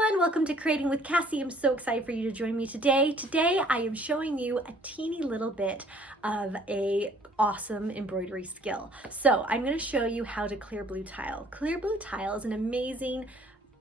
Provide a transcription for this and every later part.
everyone, welcome to Creating with Cassie. I'm so excited for you to join me today. Today I am showing you a teeny little bit of a awesome embroidery skill. So I'm going to show you how to clear blue tile. Clear blue tile is an amazing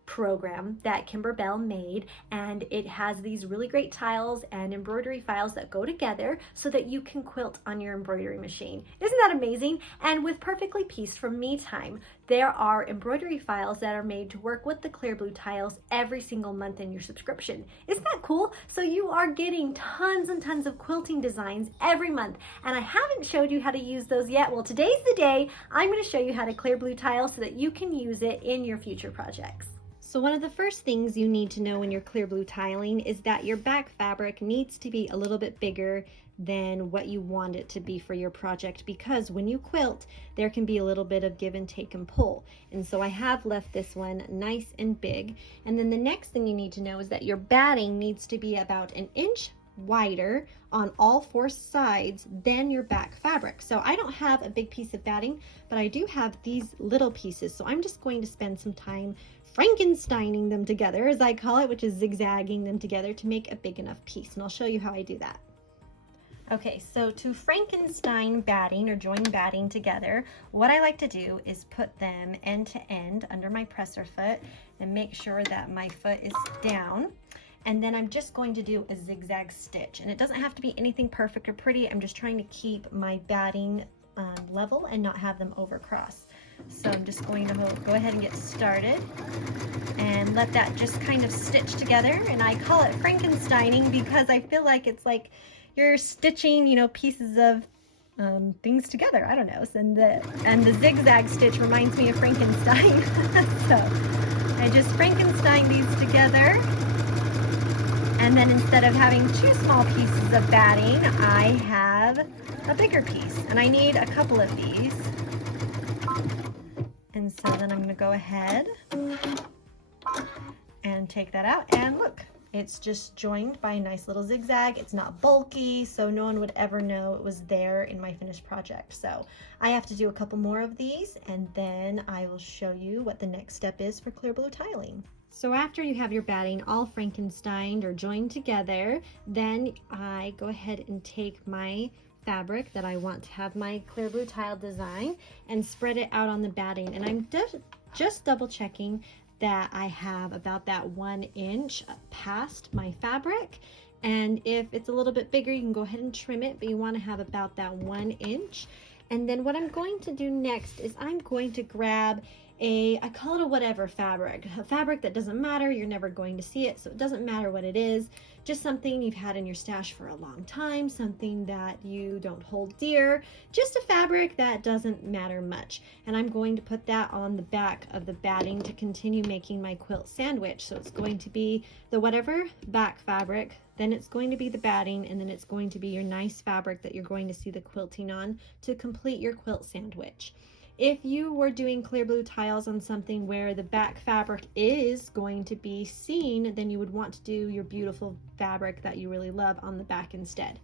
program that Kimberbell made, and it has these really great tiles and embroidery files that go together so that you can quilt on your embroidery machine. Isn't that amazing? And with Perfectly Pieced from Me Time, there are embroidery files that are made to work with the clear blue tiles every single month in your subscription. Isn't that cool? So you are getting tons and tons of quilting designs every month, and I haven't showed you how to use those yet. Well, today's the day. I'm going to show you how to clear blue tiles so that you can use it in your future projects. So one of the first things you need to know when you're clear blue tiling is that your back fabric needs to be a little bit bigger than what you want it to be for your project, because when you quilt, there can be a little bit of give and take and pull. And so I have left this one nice and big. And then the next thing you need to know is that your batting needs to be about an inch wider on all four sides than your back fabric. So I don't have a big piece of batting, but I do have these little pieces. So I'm just going to spend some time Frankensteining them together, as I call it, which is zigzagging them together to make a big enough piece. And I'll show you how I do that. Okay, so to Frankenstein batting or join batting together, what I like to do is put them end to end under my presser foot and make sure that my foot is down. And then I'm just going to do a zigzag stitch. And it doesn't have to be anything perfect or pretty. I'm just trying to keep my batting level and not have them overcross. So I'm just going to go ahead and get started and let that just kind of stitch together. And I call it Frankensteining because I feel like it's like you're stitching, you know, pieces of things together. I don't know. And the zigzag stitch reminds me of Frankenstein. So I just Frankenstein these together. And then instead of having two small pieces of batting, I have a bigger piece. And I need a couple of these. And so then I'm going to go ahead and take that out, and look, it's just joined by a nice little zigzag. It's not bulky, so no one would ever know it was there in my finished project. So I have to do a couple more of these, and then I will show you what the next step is for clear blue tiling. So after you have your batting all Frankensteined or joined together, then I go ahead and take my fabric that I want to have my clear blue tile design and spread it out on the batting. And I'm just double checking that I have about that 1 inch past my fabric. And if it's a little bit bigger, you can go ahead and trim it, but you want to have about that 1 inch. And then what I'm going to do next is I'm going to grab I call it a whatever fabric, a fabric that doesn't matter, you're never going to see it, so it doesn't matter what it is, just something you've had in your stash for a long time, something that you don't hold dear, just a fabric that doesn't matter much. And I'm going to put that on the back of the batting to continue making my quilt sandwich. So it's going to be the whatever back fabric, then it's going to be the batting, and then it's going to be your nice fabric that you're going to see the quilting on to complete your quilt sandwich. If you were doing clear blue tiles on something where the back fabric is going to be seen, then you would want to do your beautiful fabric that you really love on the back instead.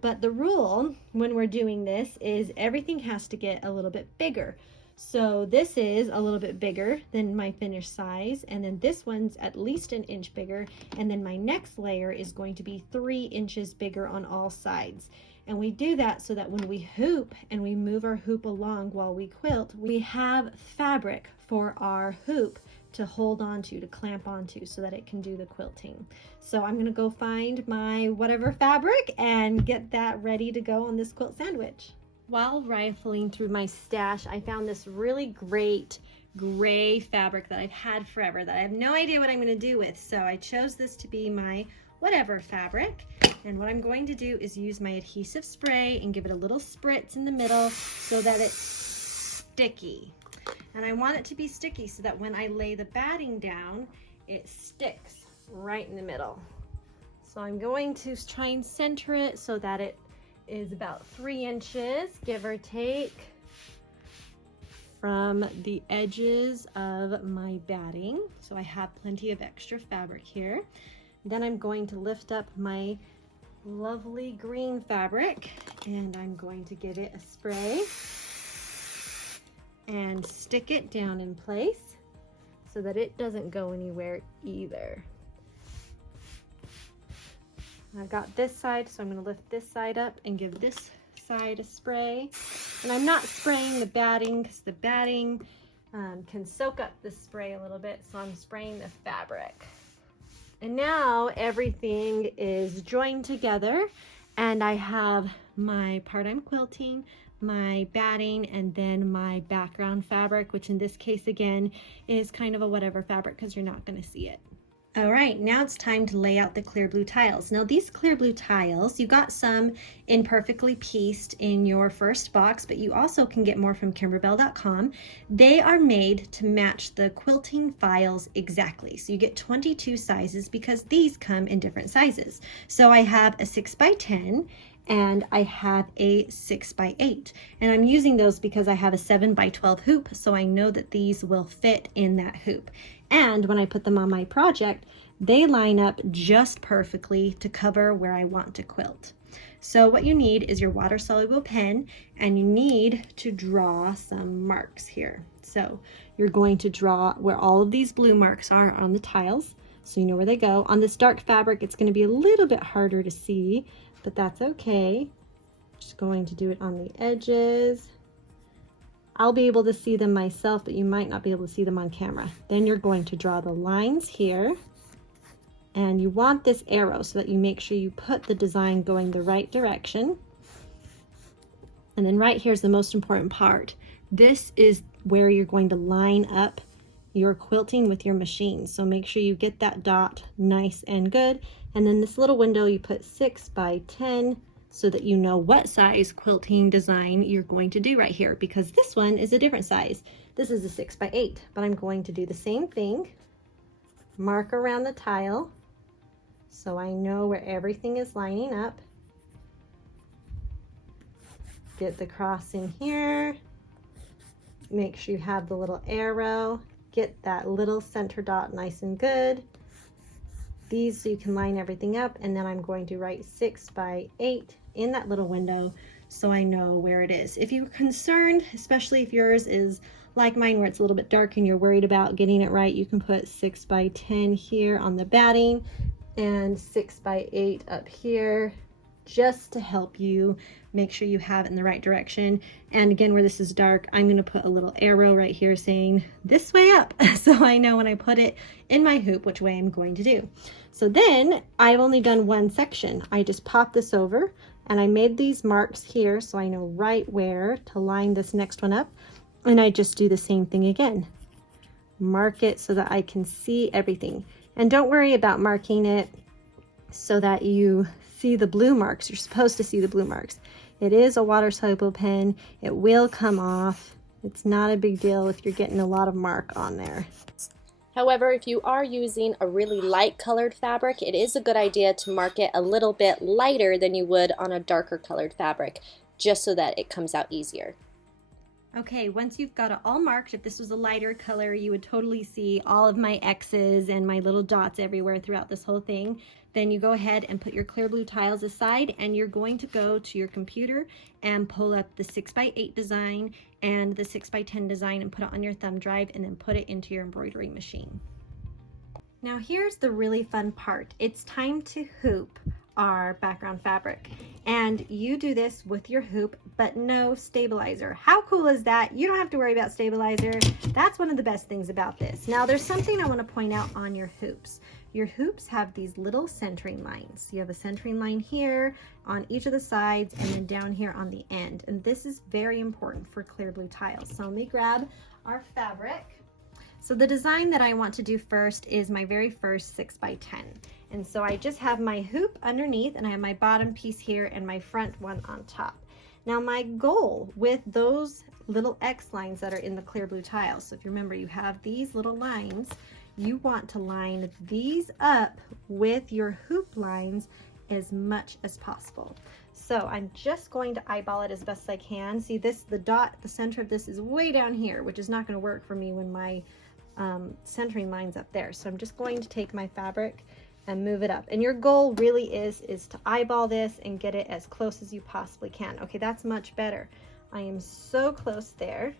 But the rule when we're doing this is everything has to get a little bit bigger. So this is a little bit bigger than my finished size, and then this one's at least an inch bigger, and then my next layer is going to be 3 inches bigger on all sides. And we do that so that when we hoop and we move our hoop along while we quilt, we have fabric for our hoop to hold onto, to clamp onto, so that it can do the quilting. So I'm gonna go find my whatever fabric and get that ready to go on this quilt sandwich. While rifling through my stash, I found this really great gray fabric that I've had forever that I have no idea what I'm gonna do with. So I chose this to be my whatever fabric. And what I'm going to do is use my adhesive spray and give it a little spritz in the middle so that it's sticky. And I want it to be sticky so that when I lay the batting down, it sticks right in the middle. So I'm going to try and center it so that it is about 3 inches, give or take, from the edges of my batting. So I have plenty of extra fabric here. Then I'm going to lift up my lovely green fabric and I'm going to give it a spray and stick it down in place. so that it doesn't go anywhere either. I've got this side, so I'm going to lift this side up and give this side a spray. And I'm not spraying the batting because the batting can soak up the spray a little bit, so I'm spraying the fabric. And now everything is joined together, and I have my part I'm quilting, my batting, and then my background fabric, which in this case again is kind of a whatever fabric because you're not going to see it. All right, now it's time to lay out the clear blue tiles. Now these clear blue tiles, you got some in Perfectly Pieced in your first box, but you also can get more from Kimberbell.com. They are made to match the quilting files exactly. So you get 22 sizes because these come in different sizes. So I have a 6x10 and I have a 6x8. And I'm using those because I have a 7x12 hoop, so I know that these will fit in that hoop. And when I put them on my project, they line up just perfectly to cover where I want to quilt. So what you need is your water-soluble pen, and you need to draw some marks here. So you're going to draw where all of these blue marks are on the tiles, so you know where they go. On this dark fabric, it's going to be a little bit harder to see, but that's okay. Just going to do it on the edges. I'll be able to see them myself, but you might not be able to see them on camera. Then you're going to draw the lines here, and you want this arrow so that you make sure you put the design going the right direction. And then right here is the most important part. This is where you're going to line up your quilting with your machine. So make sure you get that dot nice and good. And then this little window you put 6x10 so that you know what size quilting design you're going to do right here, because this one is a different size. This is a 6x8, but I'm going to do the same thing. Mark around the tile so I know where everything is lining up. Get the cross in here. Make sure you have the little arrow. Get that little center dot nice and good. These so you can line everything up, and then I'm going to write 6x8 in that little window so I know where it is. If you're concerned, especially if yours is like mine where it's a little bit dark and you're worried about getting it right, you can put 6x10 here on the batting and 6x8 up here just to help you make sure you have it in the right direction. And again, where this is dark, I'm going to put a little arrow right here saying this way up so I know when I put it in my hoop which way I'm going to do. So then I've only done one section. I just popped this over and I made these marks here so I know right where to line this next one up, and I just do the same thing again. Mark it so that I can see everything. And don't worry about marking it so that you see the blue marks. You're supposed to see the blue marks. It is a water-soluble pen. It will come off. It's not a big deal if you're getting a lot of mark on there. However, if you are using a really light colored fabric, it is a good idea to mark it a little bit lighter than you would on a darker colored fabric, just so that it comes out easier. Okay, once you've got it all marked, if this was a lighter color, you would totally see all of my X's and my little dots everywhere throughout this whole thing. Then you go ahead and put your clear blue tiles aside, and you're going to go to your computer and pull up the 6x8 design and the 6x10 design and put it on your thumb drive, and then put it into your embroidery machine. Now here's the really fun part. It's time to hoop our background fabric, and you do this with your hoop but no stabilizer. How cool is that? You don't have to worry about stabilizer. That's one of the best things about this. Now there's something I want to point out on your hoops. Your hoops have these little centering lines. You have a centering line here on each of the sides and then down here on the end, and this is very important for clear blue tiles. So let me grab our fabric. So the design that I want to do first is my very first 6x10. And so I just have my hoop underneath, and I have my bottom piece here and my front one on top. Now my goal with those little X lines that are in the clear blue tiles, so if you remember, you have these little lines, you want to line these up with your hoop lines as much as possible. So I'm just going to eyeball it as best I can. See this, the dot, the center of this is way down here, which is not going to work for me when my centering line's up there. So I'm just going to take my fabric and move it up. And your goal really is to eyeball this and get it as close as you possibly can. Okay, that's much better. I am so close there.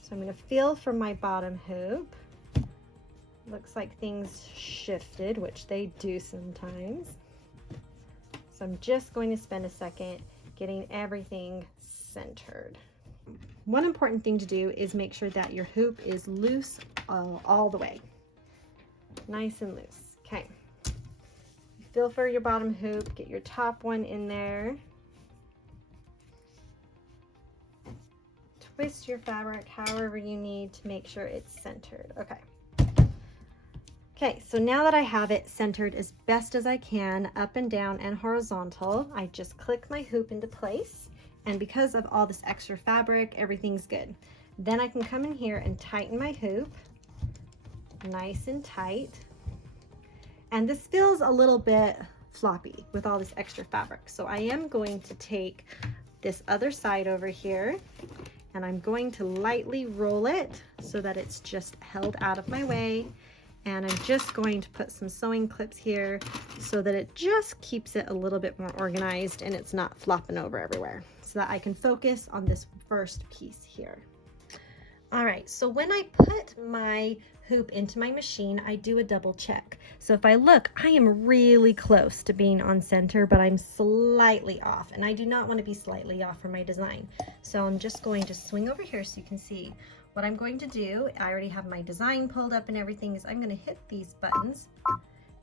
So I'm going to feel for my bottom hoop. Looks like things shifted, which they do sometimes. So I'm just going to spend a second getting everything centered. One important thing to do is make sure that your hoop is loose all the way. Nice and loose. Okay. Feel for your bottom hoop, get your top one in there. Twist your fabric however you need to make sure it's centered. Okay. Okay, so now that I have it centered as best as I can, up and down and horizontal, I just click my hoop into place. And because of all this extra fabric, everything's good. Then I can come in here and tighten my hoop, nice and tight. And this feels a little bit floppy with all this extra fabric. So I am going to take this other side over here and I'm going to lightly roll it so that it's just held out of my way. And I'm just going to put some sewing clips here so that it just keeps it a little bit more organized and it's not flopping over everywhere, so that I can focus on this first piece here. All right, so when I put my hoop into my machine, I do a double check. So if I look, I am really close to being on center, but I'm slightly off, and I do not want to be slightly off from my design. So I'm just going to swing over here so you can see. What I'm going to do, I already have my design pulled up and everything, is I'm going to hit these buttons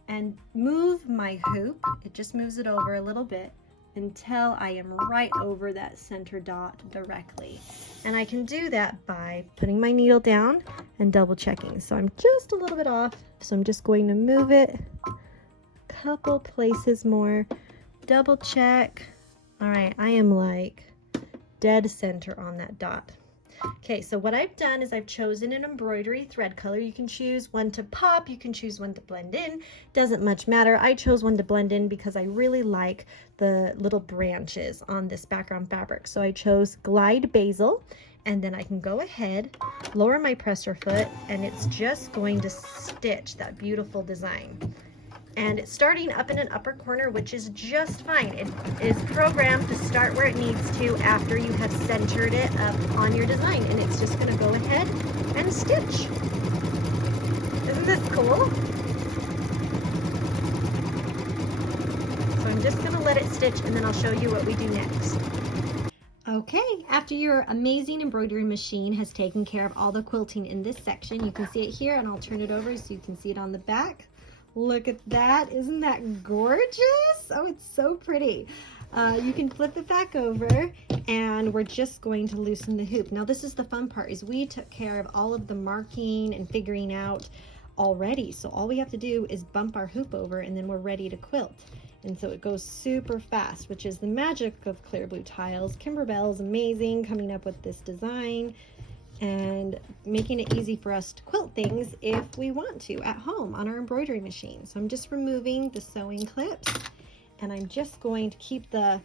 and move my hoop. It just moves it over a little bit until I am right over that center dot directly. And I can do that by putting my needle down and double checking. So I'm just a little bit off, so I'm just going to move it a couple places more, double check. All right, I am like dead center on that dot. Okay, so what I've done is I've chosen an embroidery thread color. You can choose one to pop, you can choose one to blend in, doesn't much matter. I chose one to blend in because I really like the little branches on this background fabric. So I chose Glide Basil, and then I can go ahead, lower my presser foot, and it's just going to stitch that beautiful design. And it's starting up in an upper corner, which is just fine. It is programmed to start where it needs to after you have centered it up on your design. And it's just gonna go ahead and stitch. Isn't this cool? So I'm just gonna let it stitch and then I'll show you what we do next. Okay, after your amazing embroidery machine has taken care of all the quilting in this section, you can see it here, and I'll turn it over so you can see it on the back. Look at that. Isn't that gorgeous? Oh, it's so pretty. You can flip it back over, and we're just going to loosen the hoop. Now, this is the fun part, is we took care of all of the marking and figuring out already. So all we have to do is bump our hoop over, and then we're ready to quilt. And so it goes super fast, which is the magic of Clear Blue Tiles. Kimberbell is amazing coming up with this design and making it easy for us to quilt things if we want to at home on our embroidery machine. So I'm just removing the sewing clips, and I'm just going to keep the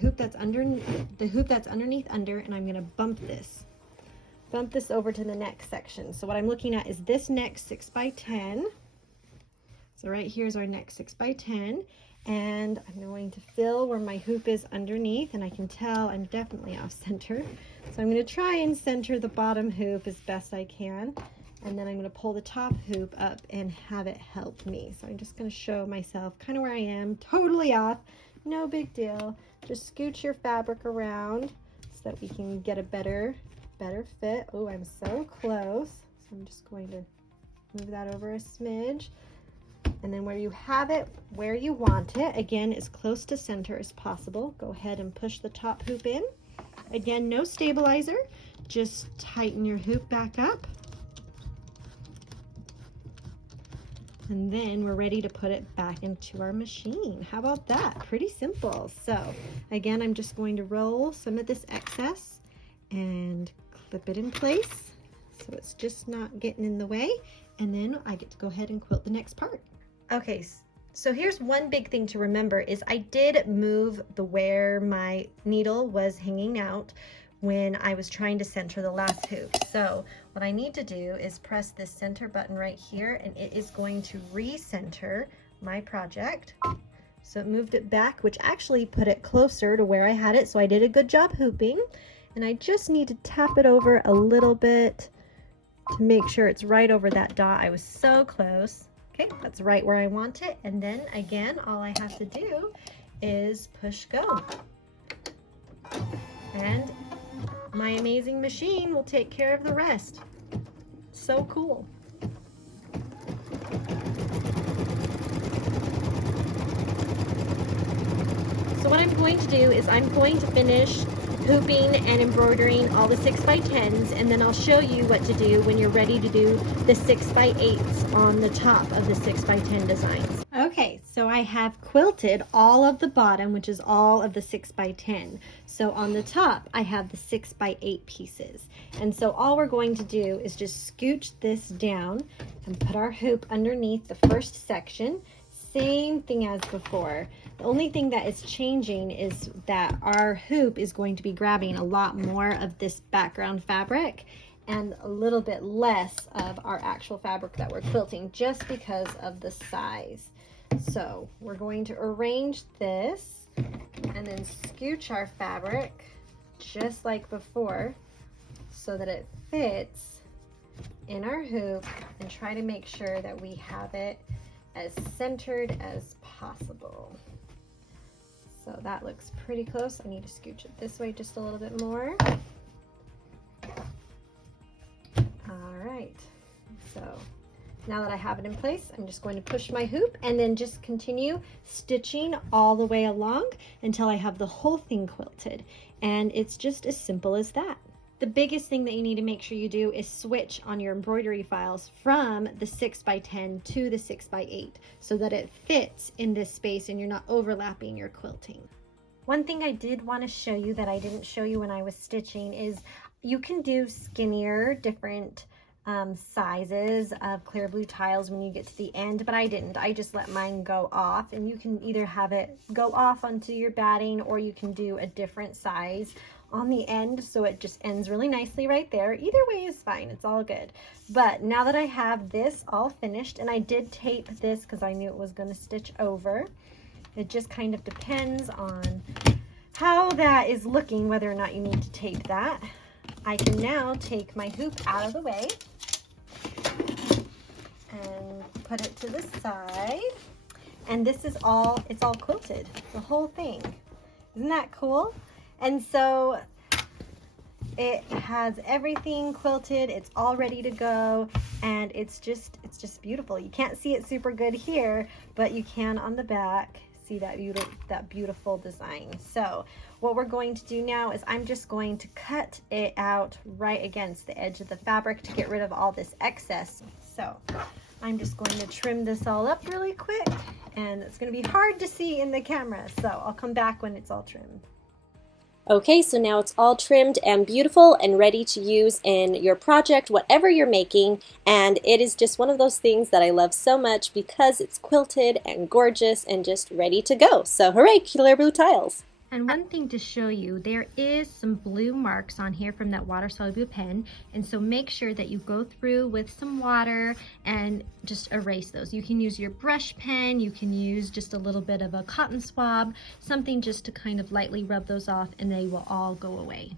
hoop that's underneath under, and I'm going to bump this over to the next section. So what I'm looking at is this next 6x10. So right here's our next 6x10, and I'm going to fill where my hoop is underneath, and I can tell I'm definitely off center. So I'm going to try and center the bottom hoop as best I can, and then I'm going to pull the top hoop up and have it help me. So I'm just going to show myself kind of where I am, totally off, no big deal. Just scooch your fabric around so that we can get a better fit. Oh, I'm so close. So I'm just going to move that over a smidge. And then where you have it, where you want it, again, as close to center as possible, go ahead and push the top hoop in. Again, no stabilizer, just tighten your hoop back up. And then we're ready to put it back into our machine. How about that? Pretty simple. So again, I'm just going to roll some of this excess and clip it in place so it's just not getting in the way. And then I get to go ahead and quilt the next part. Okay, so here's one big thing to remember is I did move where my needle was hanging out when I was trying to center the last hoop. So what I need to do is press this center button right here, and it is going to re-center my project. So it moved it back, which actually put it closer to where I had it. So I did a good job hooping, and I just need to tap it over a little bit to make sure it's right over that dot. I was so close. Okay, that's right where I want it. And then again, all I have to do is push go. And my amazing machine will take care of the rest. So cool. So what I'm going to do is I'm going to finish hooping and embroidering all the 6x10s, and then I'll show you what to do when you're ready to do the 6x8s on the top of the 6x10 designs. Okay, so I have quilted all of the bottom, which is all of the 6x10. So on the top, I have the 6x8 pieces. And so all we're going to do is just scooch this down and put our hoop underneath the first section. Same thing as before. The only thing that is changing is that our hoop is going to be grabbing a lot more of this background fabric and a little bit less of our actual fabric that we're quilting, just because of the size. So we're going to arrange this and then scooch our fabric just like before so that it fits in our hoop, and try to make sure that we have it as centered as possible. So that looks pretty close. I need to scooch it this way just a little bit more. All right, so now that I have it in place, I'm just going to push my hoop and then just continue stitching all the way along until I have the whole thing quilted. And it's just as simple as that. The biggest thing that you need to make sure you do is switch on your embroidery files from the 6x10 to the 6x8 so that it fits in this space and you're not overlapping your quilting. One thing I did want to show you that I didn't show you when I was stitching is you can do skinnier, different sizes of clear blue tiles when you get to the end, but I didn't. I just let mine go off, and you can either have it go off onto your batting, or you can do a different size on the end so it just ends really nicely right there. Either way is fine, it's all good. But now that I have this all finished, and I did tape this because I knew it was going to stitch over, it just kind of depends on how that is looking, whether or not you need to tape that. I can now take my hoop out of the way and put it to the side, and this is all, it's all quilted, the whole thing. Isn't that cool? And so it has everything quilted, it's all ready to go, and it's just beautiful. You can't see it super good here, but you can on the back see that beautiful design. So what we're going to do now is I'm just going to cut it out right against the edge of the fabric to get rid of all this excess. So I'm just going to trim this all up really quick, and it's going to be hard to see in the camera, so I'll come back when it's all trimmed. Okay, so now it's all trimmed and beautiful and ready to use in your project, whatever you're making, and it is just one of those things that I love so much because it's quilted and gorgeous and just ready to go. So hooray, Clear Blue Tiles! And one thing to show you, there is some blue marks on here from that water-soluble pen, and so make sure that you go through with some water and just erase those. You can use your brush pen, you can use just a little bit of a cotton swab, something just to kind of lightly rub those off, and they will all go away.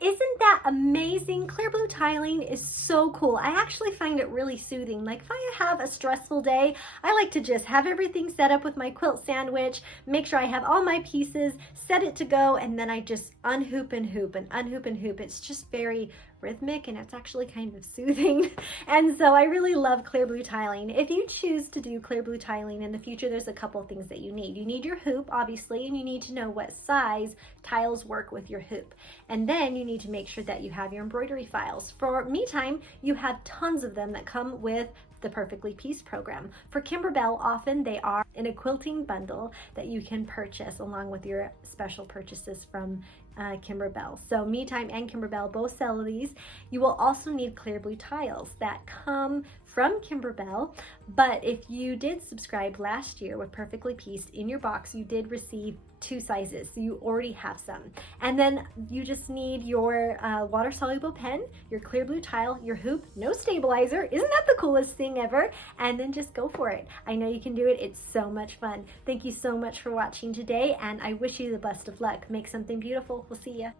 Isn't that amazing? Clear blue tiling is so cool. I actually find it really soothing. Like if I have a stressful day, I like to just have everything set up with my quilt sandwich, make sure I have all my pieces, set it to go, and then I just unhoop and hoop and unhoop and hoop. It's just very rhythmic, and it's actually kind of soothing. And so I really love clear blue tiling. If you choose to do clear blue tiling in the future, there's a couple of things that you need. You need your hoop, obviously, and you need to know what size tiles work with your hoop. And then you need to make sure that you have your embroidery files. For me time, you have tons of them that come with the Perfectly Pieced program. For Kimberbell, often they are in a quilting bundle that you can purchase along with your special purchases from Kimberbell. So Me Time and Kimberbell both sell these. You will also need clear blue tiles that come from Kimberbell, but if you did subscribe last year with Perfectly Pieced, in your box you did receive 2 sizes, so you already have some. And then you just need your water-soluble pen, your clear blue tile, your hoop, no stabilizer. Isn't that the coolest thing ever? And then just go for it. I know you can do it. It's so much fun. Thank you so much for watching today, and I wish you the best of luck. Make something beautiful. We'll see ya.